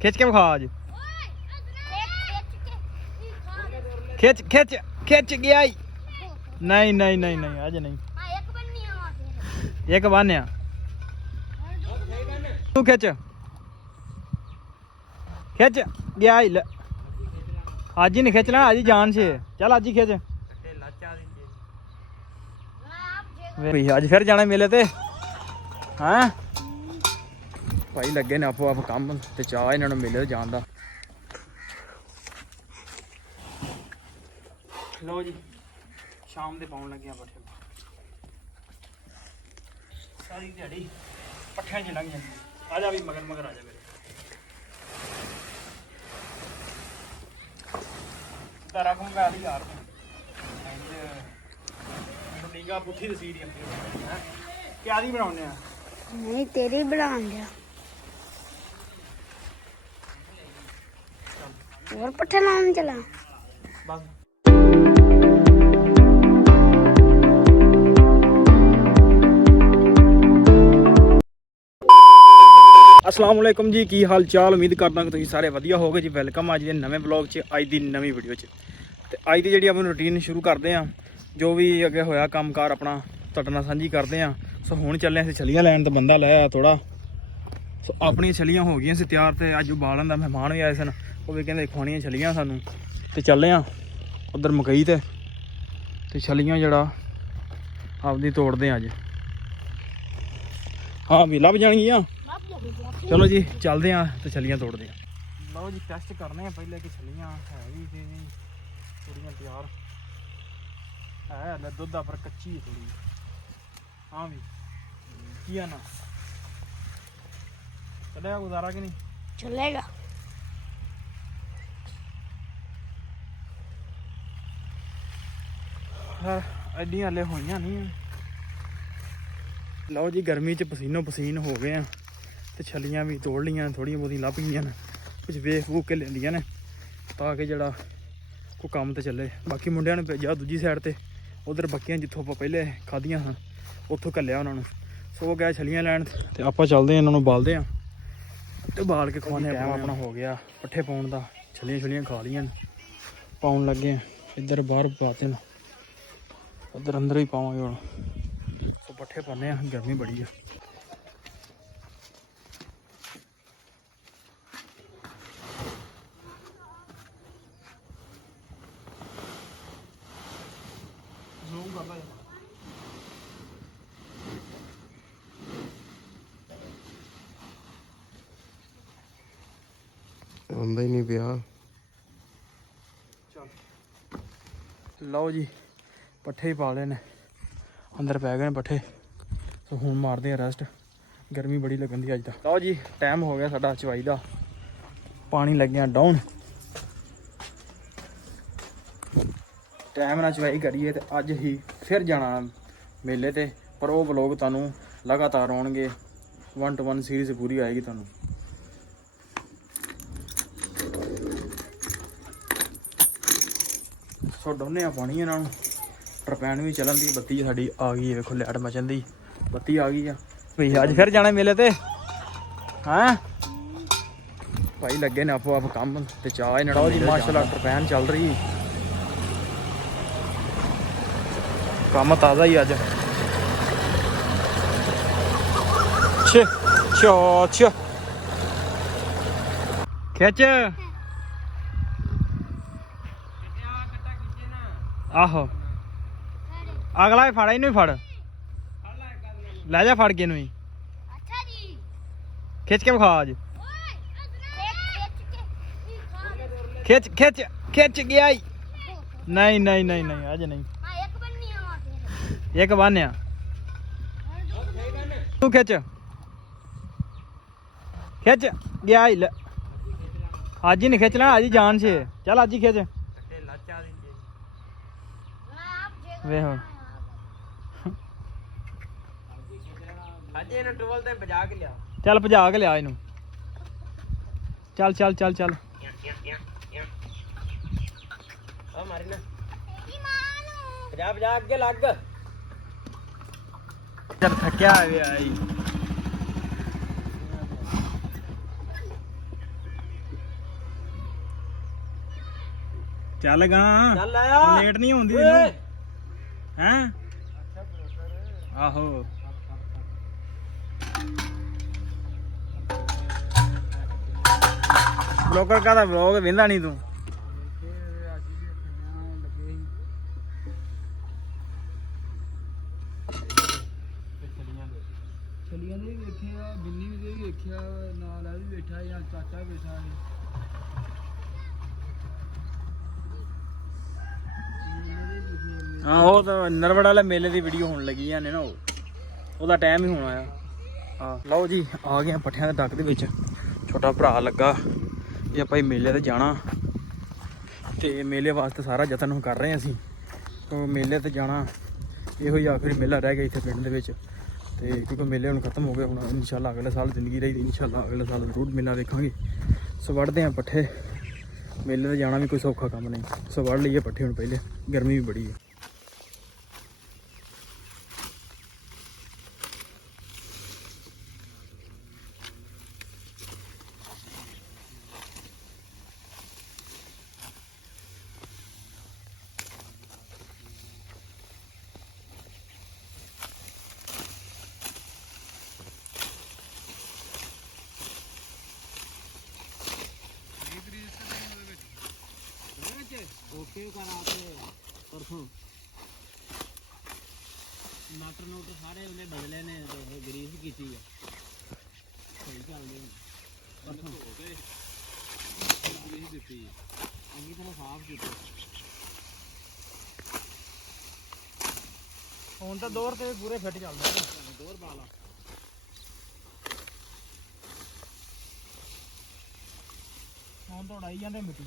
खिंच के विखा आज खिंच खिंच खिंच गया ही। नहीं नहीं नहीं नहीं आज नहीं एक बन्या तू खिंच खिंच गया ही आज ही नहीं खिंचना आज ही जान से चल आज ही खिंच आज फिर जाना मेले ते हैं भाई लगे ने आपो आप काम ते चाह इन्होंने मेले जान दा। लो जी शाम दे पाउन लगे पट्ठे सारी दिहाड़ी पट्ठियां च लंघ जांदी। आजा भी मगर मगर आजा मेरे तारा को मैं आली यार नीगा पुट्ठी तस्वीर है क्या दी बनाउने आ नहीं तेरी बनान दिया और पट्ठे लाने चला बस। अस्सलाम वालेकुम जी की हाल चाल उम्मीद करदा कि तुसीं सारे वधिया होगे जी। वेलकम अज दे नवे ब्लॉग च अज दी नवी वीडियो च। ते अज दी जिहड़ी अपनी रूटीन शुरू करते हैं जो भी अगे होया काम कार अपना तुहाडे नाल सांझी करते हैं। सो हुण चले असीं छलियां लैण ते बंदा लाया थोड़ा सो अपनी छलियां हो गई सी तैयार ते अज बालन दा मेहमान भी आए सन वो भी कहंदे खुआणियां छलियां सानूं ते चले आ उधर मकई ते छलियां जड़ा आपदी तोड़दे अज। हाँ भी लभ जाणगियां चलो जी चलते हैं तो छलियां तोड़ते हैं। लो जी टेस्ट करने हैं पहले कि छलियां है भी कि नहीं थोड़ियां तैयार है दुद्ध पर कच्ची है थोड़ी। हाँ भी किया ना चलेगा गुजारा कि नहीं चलेगा एडियां हले होइयां नहीं। लो जी गर्मी च पसीनो पसीन हो गए हैं तो छलियां भी तोड़ लियां थोड़ियां बहुतियां लभ गईयां ने कुछ वेख वूख के लेंदियां ने ताकि जड़ा कोई काम तो चले। बाकी मुंडियां ने भेजा दूजी साइड ते उधर बक्कियां जित्थों आपां पहले खादियां सन उत्थों घल्लिया उन्होंने सो गए छलियां लैन ते आपां चलदे हैं इन्होंने बालदे हैं ते बाल के खवाने अपना हो गया पट्ठे पाउण दा। छलियां छलियां खा लियां पाउण लगे इधर बाहर पाते न उधर अंदर ही पावांगे हुण सो पट्ठे पाने गर्मी बड़ी है। आंदा ही नहीं पिया। लो जी पट्ठे ही पा ले ने अंदर पै गए पट्ठे तो हुण मारते हैं रेस्ट गर्मी बड़ी लगन दी अज तक। लो जी टाइम हो गया साडा चवाई दा पानी लग गया डाउन टाइम नाल चवाई करिए तो अज ही फिर जाना मेले ते पर वो व्लॉग तुहानूं लगातार आउणगे 1 to 1 सीरीज़ पूरी आएगी तुहानूं। सो डोने पानी इन्हों टरपैन भी चलन दी बत्ती साड़ी आ गई है देखो लाइट मचन दी बत्ती आ गई है भाई अज फिर जाना मेले ते हैं भाई लगे ने आपो आप काम ते चाह इन्होंने जी माशाल्लाह टरपैन चल रही काम ताज़ा ही अज छ छ खिच आहो अगला ही फड़ इनू फड़ लै जा फड़ के इनू खिच के विखा आज खिच खिच खिच गया ही। नहीं नहीं नहीं नहीं आज नहीं एक बन्या तू खिच खिच गया ही आज ही नहीं खिंचना आज ही जान से चल आज ही खिच वे हो चल भजा के लिया इनू चल चल चल चल अगे लग चल थकिया ਚੱਲ ਗਾ ਚੱਲ ਆ ਲੇਟ ਨਹੀਂ ਹੁੰਦੀ ਤੈਨੂੰ ਹੈਂ ਆਹੋ ਬਲੌਗਰ ਕਾਹਦਾ ਬਲੌਗ ਵੇਂਦਾ ਨਹੀਂ ਤੂੰ ਛਲੀਆਂ ਦੇ ਵੀ ਵੇਖਿਆ ਬਿੰਨੀ ਵੀ ਵੇਖਿਆ ਨਾਲ ਆ ਵੀ ਬੈਠਾ ਜਾਂ ਚਾਚਾ ਬੈਠਾ ਹੈ ਹਾਂ ਉਹ ਤਾਂ ਨਰਵੜ ਵਾਲੇ ਮੇਲੇ ਦੀ ਵੀਡੀਓ ਹੋਣ ਲੱਗੀ ਆ ਨੇ ਨਾ ਉਹਦਾ ਟਾਈਮ ਹੀ ਹੋਣਾ ਆ ਹਾਂ ਲਓ ਜੀ ਆ ਗਏ ਪੱਠਿਆਂ ਦੇ ਡੱਕ ਦੇ ਵਿੱਚ ਛੋਟਾ ਭਰਾ ਲੱਗਾ ਇਹ ਆਪਾਂ ਮੇਲੇ ਤੇ ਜਾਣਾ ਤੇ ਮੇਲੇ ਵਾਸਤੇ ਸਾਰਾ ਯਤਨ ਹੁਣ ਕਰ ਰਹੇ ਅਸੀਂ ਉਹ ਮੇਲੇ ਤੇ ਜਾਣਾ ਇਹੋ ਹੀ ਆਖਰੀ ਮੇਲਾ ਰਹਿ ਗਿਆ ਇੱਥੇ ਪਿੰਡ ਦੇ ਵਿੱਚ ਤੇ ਕਿਉਂਕਿ ਮੇਲੇ ਹੁਣ ਖਤਮ ਹੋ ਗਏ ਹੁਣ ਇਨਸ਼ਾਅੱਲਾ ਅਗਲੇ ਸਾਲ ਜ਼ਿੰਦਗੀ ਰਹੀ ਇਨਸ਼ਾਅੱਲਾ ਅਗਲੇ ਸਾਲ ਜ਼ਰੂਰ ਮੇਲਾ ਵੇਖਾਂਗੇ ਸੋ ਵੱਢਦੇ ਆ ਪੱਠੇ ਮੇਲੇ ਤੇ ਜਾਣਾ ਵੀ ਕੋਈ ਸੌਖਾ ਕੰਮ ਨਹੀਂ ਸੋ ਵੱਢ ਲਈਏ ਪੱਠੇ ਹੁਣ ਪਹਿਲੇ ਗਰਮੀ ਵੀ ਬੜੀ ਹੈ ਓਕੇ ਕਰਾ ਕੇ ਪਰਸੋਂ ਮਟਰ ਨੋਟਰ ਸਾਰੇ ਉਹਨੇ ਬਦਲੇ ਨੇ ਇਹ ਗਰੀਸ ਕੀਤੀ ਆ ਸਹੀ ਚੱਲਦੇ ਪਰਸੋਂ ਹੋ ਗਏ ਗਰੀਸ ਦਿੱਤੀ ਅੰਗੀ ਤਰ੍ਹਾਂ ਸਾਫ਼ ਕੀਤੀ ਹੁਣ ਤਾਂ ਦੌਰ ਤੇ ਪੂਰੇ ਫਿੱਟ ਚੱਲਦੇ ਨੇ ਦੌਰ ਬਾਲਾ ਹੁਣ ਤਾਂ ਉਡਾਈ ਜਾਂਦੇ ਮਿੱਟੀ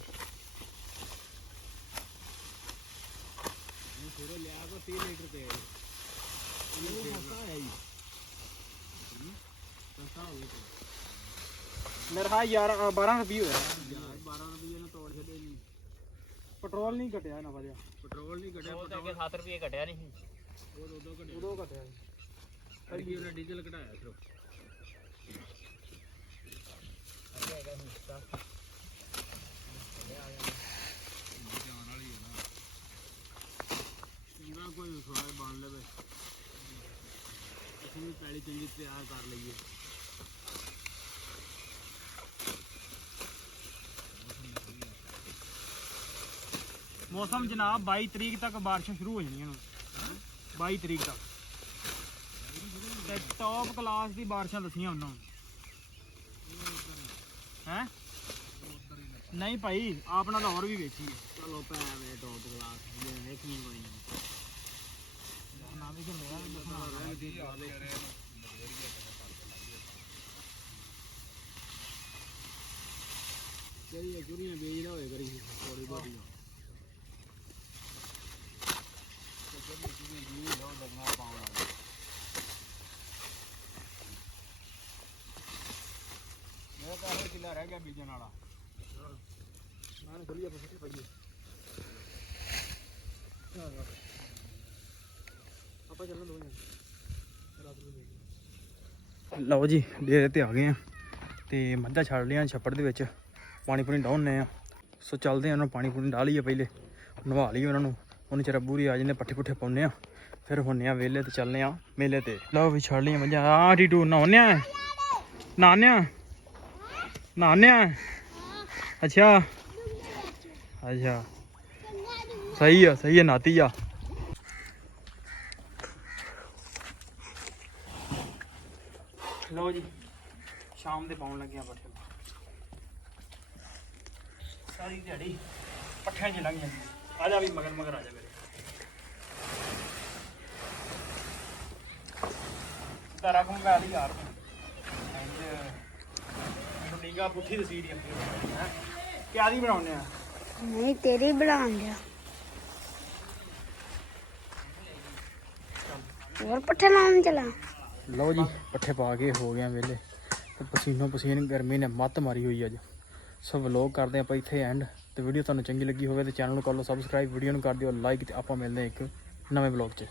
ਥੋੜਾ ਲਿਆ ਕੋ 30 ਲੀਟਰ ਤੇ ਇਹ ਸਸਤਾ ਹੈ ਜੀ ਸਸਤਾ ਹੋ ਗਿਆ ਮੇਰਾ ਖਾ 12 ਰੁਪਏ ਹੋਇਆ 12 ਰੁਪਏ ਨੂੰ ਤੋੜ ਛੱਡੇ ਜੀ ਪੈਟਰੋਲ ਨਹੀਂ ਘਟਿਆ ਨਾ ਵਜਾ ਪੈਟਰੋਲ ਨਹੀਂ ਘਟਿਆ ਪੈਟਰੋਲ 7 ਰੁਪਏ ਘਟਿਆ ਨਹੀਂ ਉਦੋਂ ਘਟਿਆ ਅਜੀ ਉਹਨੇ ਡੀਜ਼ਲ ਘਟਾਇਆ ਸਿਰਫ ਚੰਗਾ ਕੋਈ ਥੋੜਾ ਬਣ ਲਵੇ ਅਸੀਂ ਵੀ ਪਹਿਲੀ ਚੰਗੀ ਤਿਆਰ ਕਰ ਲਈਏ ਮੌਸਮ ਜਨਾਬ 22 ਤਰੀਕ ਤੱਕ ਬਾਰਿਸ਼ਾਂ ਸ਼ੁਰੂ ਹੋ ਜਾਣੀਆਂ ਨੇ 22 ਤਰੀਕ ਤੱਕ ਤੇ ਟੌਪ ਕਲਾਸ ਦੀ ਬਾਰਿਸ਼ਾਂ ਦੱਸੀਆਂ ਉਹਨਾਂ ਨੂੰ ਹੈ ਨਹੀਂ ਭਾਈ ਆਪਣਾ ਤਾਂ ਹੋਰ ਵੀ ਵੇਖੀ ਹੈ ਚਲੋ ਪੈਵੇ ਟੌਪ ਕਲਾਸ ਇਹ ਵੇਖਣੀ ਕੋਈ ਨਹੀਂ ਨਾ ਵੀ ਕਿ ਮੇਰਾ ਵੀ ਦੱਸਣਾ ਕਈ ਚੁਰੀਆਂ ਵੇਚਦਾ ਹੋਏ ਕਰੀ ਥੋੜੀ ਬਹੁਤੀ ਮੇਰਾ ਤਾਂ ਇਹ ਕਿੱਲਾ ਰਹਿ ਗਿਆ ਬੀਜਣ ਵਾਲਾ ਮੈਂ ਖੁੱਲੀ ਆਪਾਂ ਫੱਟੀ ਪਈਏ ਆਪਾਂ ਚੱਲਣ ਦੋ ਲਓ ਜੀ ਡੇਰੇ ਤੇ ਆ ਗਏ ਆ ਤੇ ਮੱਝਾਂ ਛੱਡ ਲਿਆ ਛੱਪੜ ਦੇ ਵਿੱਚ ਪਾਣੀ ਪੂਣੀ ਡਾਉਣੇ ਆ ਸੋ ਚੱਲਦੇ ਆ ਉਹਨਾਂ ਨੂੰ ਪਾਣੀ ਪੂਣੀ ਡਾਹ ਲਈਏ ਪਹਿਲੇ ਨਵਾ ਲਈਏ ਉਹਨਾਂ ਨੂੰ ਉਹਨੂੰ ਚਿਰ ਬੂਰੀ ਆ ਜਾਂਦੇ ਪੱਠੇ ਪੁੱਠੇ ਪਾਉਂਦੇ ਆ ਫਿਰ ਹੁੰਨੇ ਆ ਵੇਲੇ ਤੇ ਚੱਲਨੇ ਆ ਮੇਲੇ ਤੇ ਲਓ ਵੀ ਛੱਡ ਲਈਆਂ ਮੱਝਾਂ ਆ ਟੀਟੂ ਨਹਾਉਂਦੇ ਆ ਨਹਾਉਂਦੇ ਆ ਨਹਾਉਂਦੇ ਆ ਅੱਛਾ ਅੱਛਾ ਸਹੀ ਆ ਨਾਤੀ ਆ ਲਓ ਜੀ ਸ਼ਾਮ ਦੇ ਪਾਉਣ ਲੱਗਿਆ ਪੱਠੇ ਸਾਰੀ ਦਿਹਾੜੀ ਪੱਠਿਆਂ 'ਚ ਲੰਘ ਜਾਂਦੀ ਆ ਜਾ ਵੀ ਮਗਰ ਆ ਜਾ ਮੇਰੇ ਤਾਰਾ ਕੋਲ ਗਾ ਲਈ ਯਾਰ ਮੈਨੂੰ ਨੀਗਾ ਪੁੱਠੀ ਦੀ ਸੀੜੀ ਆਪਣੀ ਹੈ ਕਿਆ ਦੀ ਬਣਾਉਂਦੇ ਆ ਨਹੀਂ ਤੇਰੀ ਬਣਾਉਣ ਗਿਆ ਹੋਰ ਪੱਠੇ ਲਾਉਣ ਚਲਾ ਲਓ ਜੀ ਪੱਠੇ ਪਾ ਕੇ ਹੋ ਗਏ ਵੇਲੇ ਤੇ ਪਸੀਨੋ ਗਰਮੀ ਨੇ ਮੱਤ ਮਾਰੀ ਹੋਈ ਅੱਜ ਸੋ ਵਲੋਗ ਕਰਦੇ ਆਪਾਂ ਇੱਥੇ ਐਂਡ ਤੇ ਵੀਡੀਓ ਤੁਹਾਨੂੰ ਚੰਗੀ ਲੱਗੀ ਹੋਵੇ ਤੇ ਚੈਨਲ ਨੂੰ ਕਰ ਲਓ ਸਬਸਕ੍ਰਾਈਬ ਵੀਡੀਓ ਨੂੰ ਕਰ ਦਿਓ ਲਾਈਕ ਤੇ ਆਪਾਂ ਮਿਲਦੇ ਹਾਂ ਇੱਕ ਨਵੇਂ ਵਲੋਗ 'ਚ